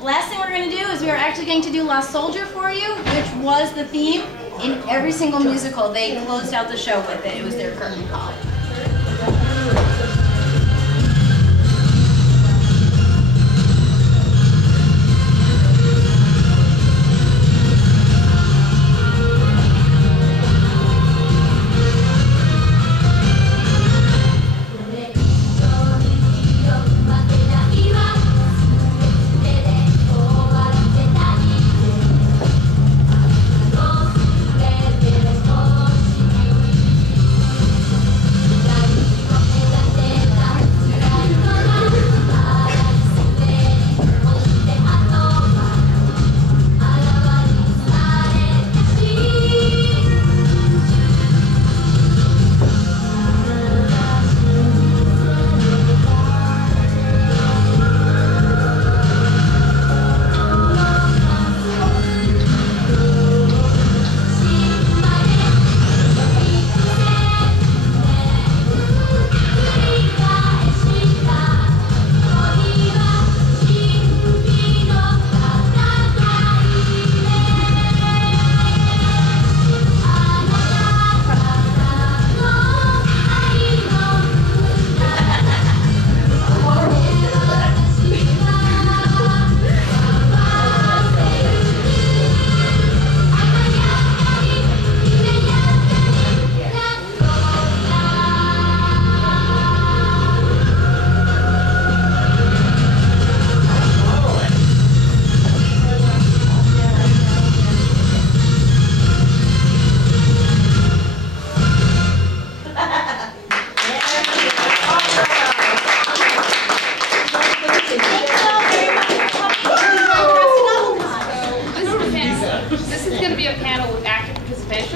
Last thing we're going to do is we are actually going to do Lost Soldier for you, which was the theme in every single musical. They closed out the show with it. It was their curtain call.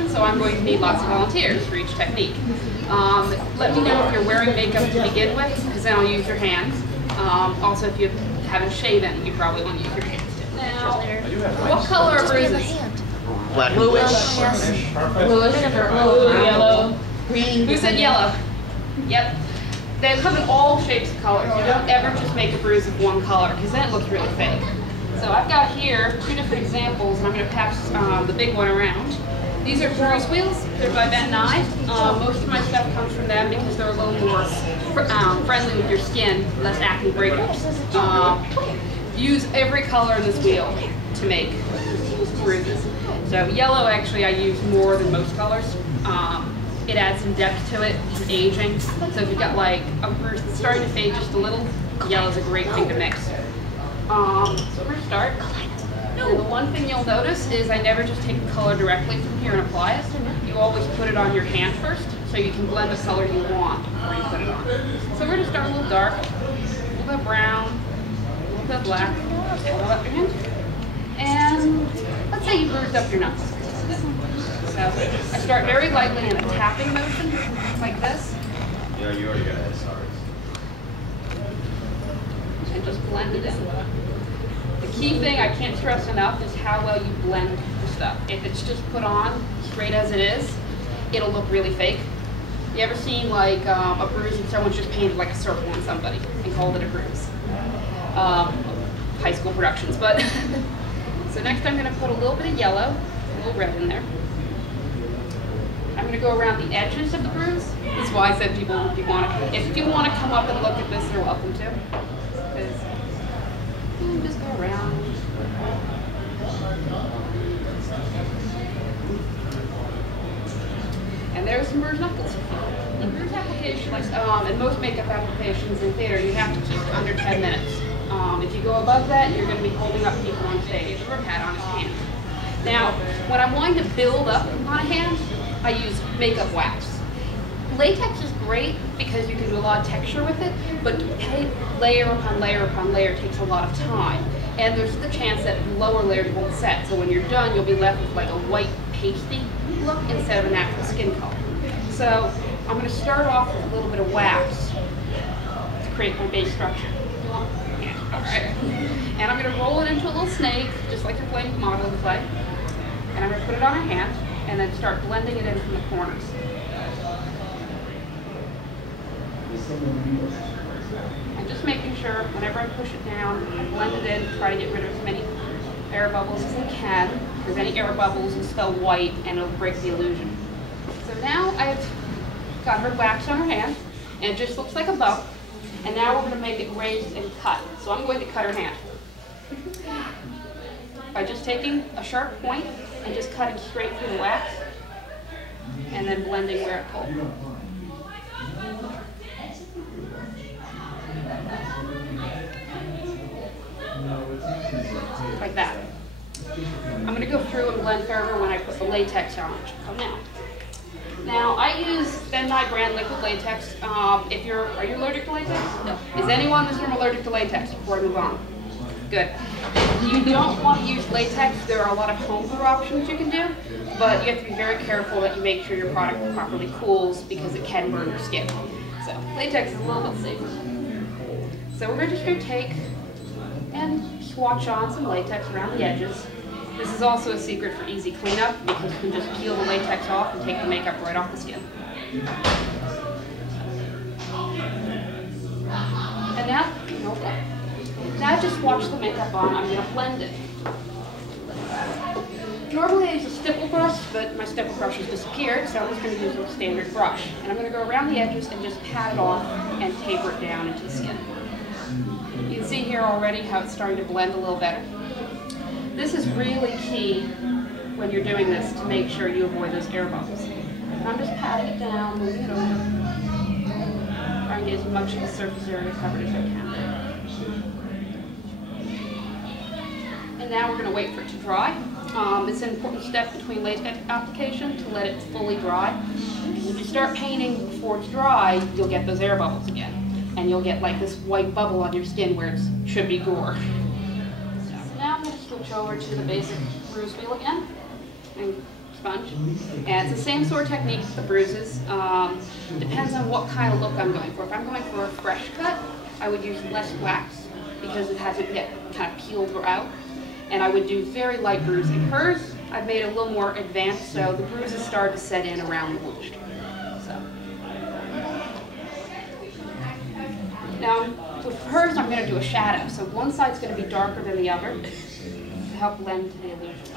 So I'm going to need lots of volunteers for each technique. Let me know if you're wearing makeup to begin with, because then I'll use your hands. Also, if you haven't shaven, you probably want to use your hands too. Now, what color are bruises? Black. Bluish. Bluish. Blue, yellow. Green. Who said yellow? Yep. They come in all shapes and colors. You don't ever just make a bruise of one color, because then it looks really fake. So I've got here 2 different examples, and I'm going to pass the big one around. These are bruise wheels. They're by Ben Nye. Most of my stuff comes from them because they're a little more friendly with your skin, less acne breakers. Use every color in this wheel to make bruises. So yellow, actually, I use more than most colors. It adds some depth to it, some aging. So if you've got like a bruise that's starting to fade just a little, yellow's a great thing to mix. So we're going to start. And the one thing you'll notice is I never just take the color directly from here and apply it. You always put it on your hand first, so you can blend the color you want before you put it on. So we're going to start a little dark, a little bit brown, a little bit black, hold up your hand. And let's say you bruised up your nuts. So I start very lightly in a tapping motion, like this. Yeah, you already got it. Sorry. And just blend it in. The key thing I can't stress enough is how well you blend the stuff. If it's just put on straight as it is, it'll look really fake. You ever seen like a bruise and someone's just painted like a circle on somebody and called it a bruise? High school productions, but. So next I'm going to put a little bit of yellow, a little red in there. I'm going to go around the edges of the bruise. That's why I said people, if you want to come up and look at this, they're welcome to. Just go around. And there's some bruised knuckles. In bruise applications, in most makeup applications in theater, you have to keep it under 10 minutes. If you go above that, you're going to be holding up people on stage or a pad on his hand. Now, when I'm wanting to build up on a hand, I use makeup wax. Latex is great because you can do a lot of texture with it, but layer upon layer upon layer takes a lot of time. And there's the chance that lower layers won't set, so when you're done, you'll be left with like a white pasty look instead of a natural skin color. So I'm going to start off with a little bit of wax to create my base structure. Yeah, all right. And I'm going to roll it into a little snake, just like you're playing with modeling clay. And I'm going to put it on a hand, and then start blending it in from the corners. And just making sure whenever I push it down, I blend it in, try to get rid of as many air bubbles as I can. If there's any air bubbles, you'll spell white and it'll break the illusion. So now I've got her wax on her hand, and it just looks like a bow. And now we're going to make it raised and cut. So I'm going to cut her hand by just taking a sharp point and just cutting straight through the wax, and then blending where it pulled. Like that. I'm going to go through and blend further when I put the latex on, which will come now. Now, I use Senshi brand liquid latex. Are you allergic to latex? No. Is anyone in this room allergic to latex before I move on? Good. You don't want to use latex. There are a lot of home brew options you can do, but you have to be very careful that you make sure your product properly cools because it can burn your skin. So, latex is a little bit safer. So we're just going to take and swatch on some latex around the edges. This is also a secret for easy cleanup because you can just peel the latex off and take the makeup right off the skin. And now just swatch the makeup on. I'm going to blend it. Normally I use a stipple brush, but my stipple brush has disappeared, so I'm just going to use a standard brush. And I'm going to go around the edges and just pat it off and taper it down into the skin. You can see here already how it's starting to blend a little better. This is really key when you're doing this to make sure you avoid those air bubbles. And I'm just patting it down, moving it over, trying to get as much of the surface area covered as I can. And now we're going to wait for it to dry. It's an important step between latex application to let it fully dry. If you start painting before it's dry, you'll get those air bubbles again. And you'll get like this white bubble on your skin where it should be gore. So now I'm going to switch over to the basic bruise wheel again, and sponge. And it's the same sort of technique with the bruises. Depends on what kind of look I'm going for. If I'm going for a fresh cut, I would use less wax because it hasn't yet kind of peeled out. And I would do very light bruising. Hers, I've made a little more advanced, so the bruises start to set in around the wound. Now, with hers, I'm going to do a shadow. So one side's going to be darker than the other to help blend to the illusion.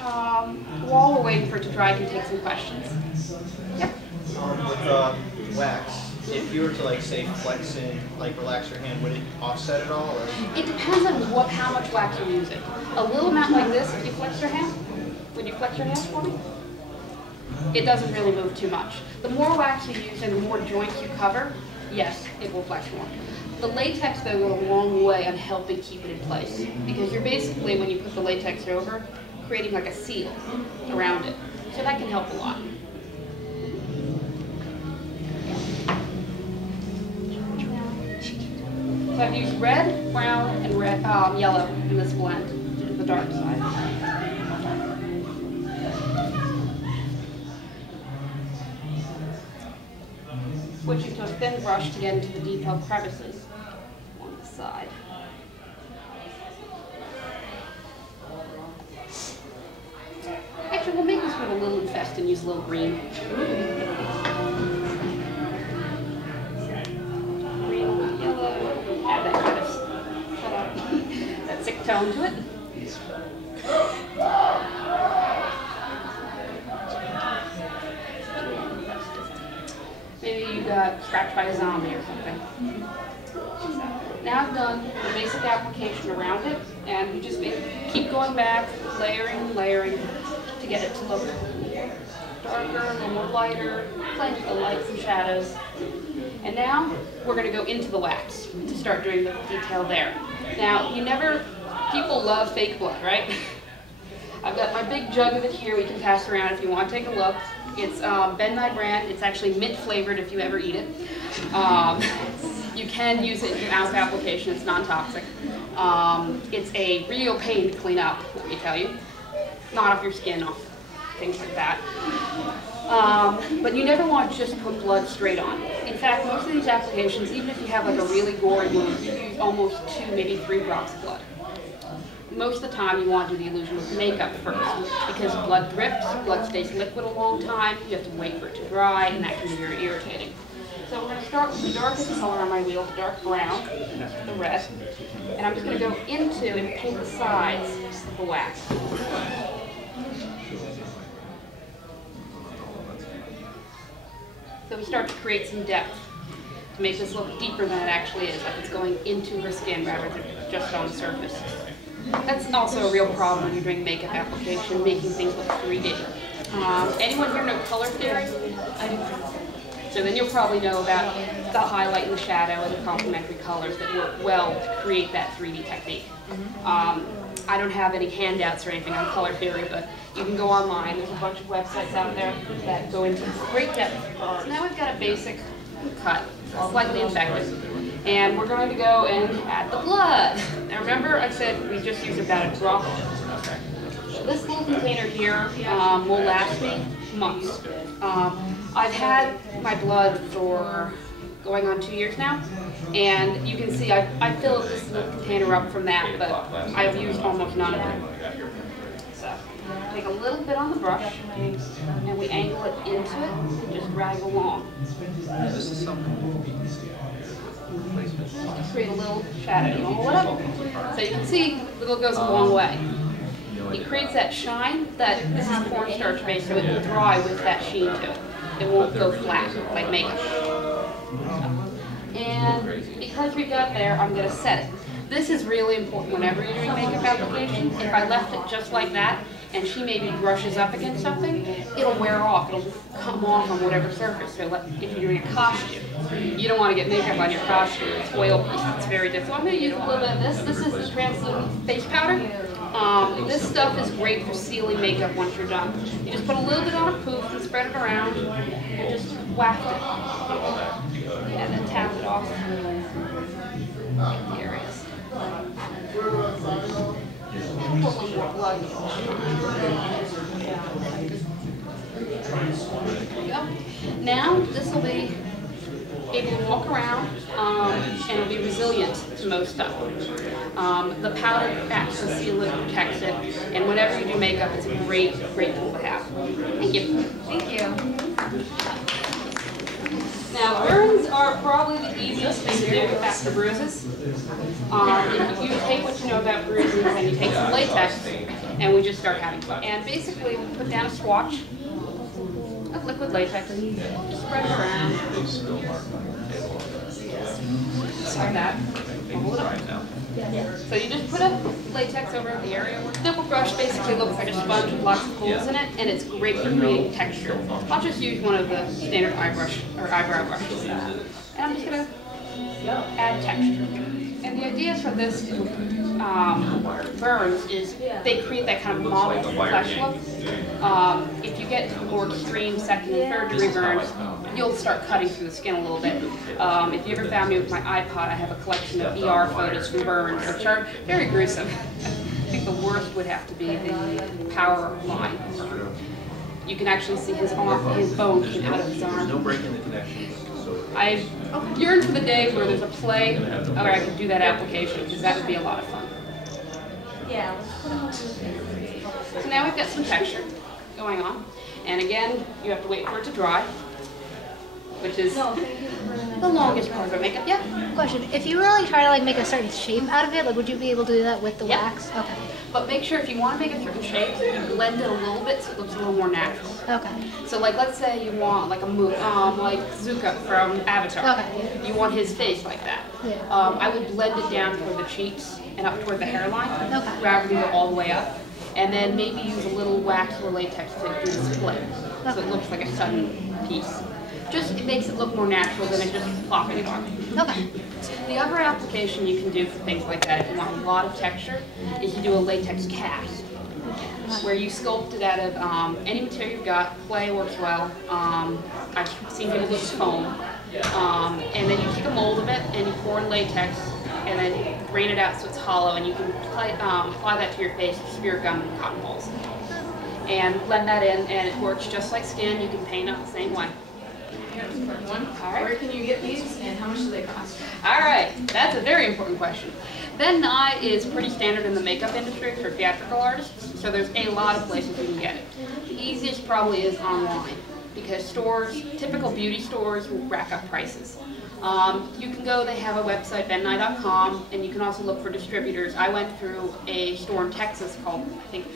While we're waiting for it to dry, I can take some questions. Yep. With wax, if you were to like say flex and like relax your hand, would it offset at all? Or? It depends on how much wax you're using. A little amount like this, if you flex your hand, would you flex your hand for me? It doesn't really move too much. The more wax you use and the more joints you cover, yes, it will flex more. The latex, though, goes a long way on helping keep it in place because you're basically, when you put the latex over, creating like a seal around it. So that can help a lot. So I've used red, brown, and yellow in this blend, the dark side. Switching to a thin brush to get into the detailed crevices on the side. Actually, we'll make this one a little infested and use a little green. Green, yellow, add that kind of that sick tone to it. Maybe you got scratched by a zombie or something. Now I've done the basic application around it, and you just keep going back, layering, layering, to get it to look darker, a little more lighter, playing with the lights and shadows. And now we're going to go into the wax to start doing the detail there. Now, people love fake blood, right? I've got my big jug of it here we can pass around if you want to take a look. It's Senshi brand. It's actually mint flavored if you ever eat it. You can use it in your mouth application. It's non-toxic. It's a real pain to clean up, let me tell you. Not off your skin, off things like that. But you never want to just put blood straight on. In fact, most of these applications, even if you have like a really gory wound, you use almost 2, maybe 3 drops of blood. Most of the time you want to do the illusion with makeup first because blood drips, blood stays liquid a long time, you have to wait for it to dry, and that can be very irritating. So we're going to start with the darkest color on my wheel, the dark brown, the red. And I'm just going to go into and paint the sides of the wax. So we start to create some depth to make this look deeper than it actually is, like it's going into her skin rather than just on the surface. That's also a real problem when you're doing makeup application, making things look 3D. Anyone here know color theory? I do. So then you'll probably know about the highlight and the shadow and the complementary colors that work well to create that 3D technique. I don't have any handouts or anything on color theory, but you can go online. There's a bunch of websites out there that go into great depth. So now we've got a basic cut, slightly infected. And we're going to go and add the blood. Now remember I said we just used about a drop. This little container here will last me months. I've had my blood for going on 2 years now, and you can see I filled this little container up from that, but I've used almost none of it. So take a little bit on the brush, and we angle it into it and just drag along. This is something. Just create a little shadow. So you can see it goes a long way. It creates that shine that this is cornstarch based, so it will dry with that sheen to it. It won't go flat like makeup. And because we've got there, I'm going to set it. This is really important whenever you're doing makeup application. If I left it just like that, and she maybe brushes up against something, it'll wear off. It'll come off on whatever surface. So if you're doing a costume, you don't want to get makeup on your costume. It's oil-based. It's very difficult. I'm going to use a little bit of this. This is the translucent face powder. This stuff is great for sealing makeup once you're done. You just put a little bit on a poof and spread it around and just whack it. And then tap it off the areas. Put a little more blood. There we go. Now this will be able to walk around and it'll be resilient to most stuff. The powder acts to seal it, protects it, and whenever you do makeup, it's a great tool to have. Thank you. Thank you. Now, burns are probably the easiest thing to do after bruises. You take what you know about bruises and you take some latex, and we just start having fun. And basically, we put down a swatch of liquid latex, just spread it around. Like that. Hold it up. So you just put a latex over the area. Simple brush basically looks like a sponge with lots of holes in it, and it's great for creating texture. I'll just use one of the standard eyebrow brushes. And I'm just going to add texture. And the idea for this burns is they create that kind of mottled flesh look. If you get more extreme second and third degree burns, you'll start cutting through the skin a little bit. If you ever found me with my iPod, I have a collection of ER photos from burns, which are very gruesome. I think the worst would have to be the power line. You can actually see his arm, his bone came out of his arm. No break in the connection. I yearn for the day where there's a play where I could do that application, because that would be a lot of fun. Yeah. So now we've got some texture going on. And again, you have to wait for it to dry, which is the longest part of our makeup. Yeah? Question: if you really try to like make a certain shape out of it, like would you be able to do that with the wax? Okay. But make sure if you want to make a certain shape, you blend it a little bit so it looks a little more natural. Okay. So like let's say you want like a like Zuko from Avatar. Okay. You want his face like that. Yeah. I would blend it down toward the cheeks and up toward the hairline, rather than go all the way up. And then maybe use a little wax or latex to do the split, so it looks like a sudden piece. Just it makes it look more natural than it just plopping it on. Okay. The other application you can do for things like that, if you want a lot of texture, is you do a latex cast, where you sculpt it out of any material you've got. Clay works well. I've seen people do foam. And then you take a mold of it and you pour in latex and then drain it out so it's hollow, and you can apply that to your face with spirit gum and cotton balls. And blend that in, and it works just like skin. You can paint it the same way. Where can you get these, and how much do they cost? All right, that's a very important question. Then dye is pretty standard in the makeup industry for theatrical artists, so there's a lot of places you can get it. The easiest probably is online. because stores, typical beauty stores, will rack up prices. You can go, they have a website, benai.com, and you can also look for distributors. I went through a store in Texas called, I think,